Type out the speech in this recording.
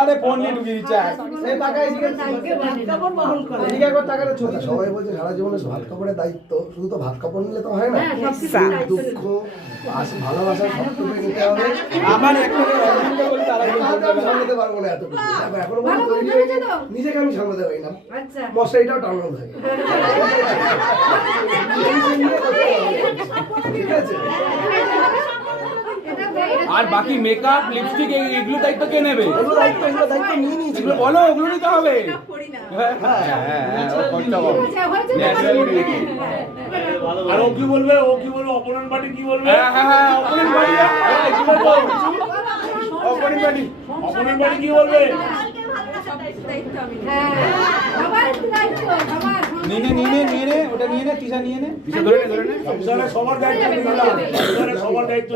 আরে ফোন নিয়ে ঢুকিয়ে দিচ্ছে এই টাকা সবাই বলছে সারা জীবনে ভাত কাপড়ের দায়িত্ব, শুধু তো ভাত কাপড় নিলে তো হয় না, দুঃখ ভালোবাসা সবটুকু নিতে হবে। আমার একটা আমি সামলাতে পারবো না এতটুকু, এখনো পর্যন্ত তৈরি হয়েছে, নিজেকে আমি সামলাতে পারি না, মশারিটাও টানানো থাকে। ঠিক আছে, আর বাকি মেকআপ লিপস্টিক এগুলো দায়িত্ব কে নেবে? এগুলো দায়িত্ব নিয়ে নিয়েছি। এগুলো বলো, ওগুলো নিতে হবে। আর ও কি বলবে, অপোনেন্ট পার্টি কি বলবে? অপোনেন্ট পার্টি কি বলবে? নিয়ে নে ওটা নিয়ে নে, টিশা নিয়ে নে, টিশা ধরে নে। সবার দায়িত্ব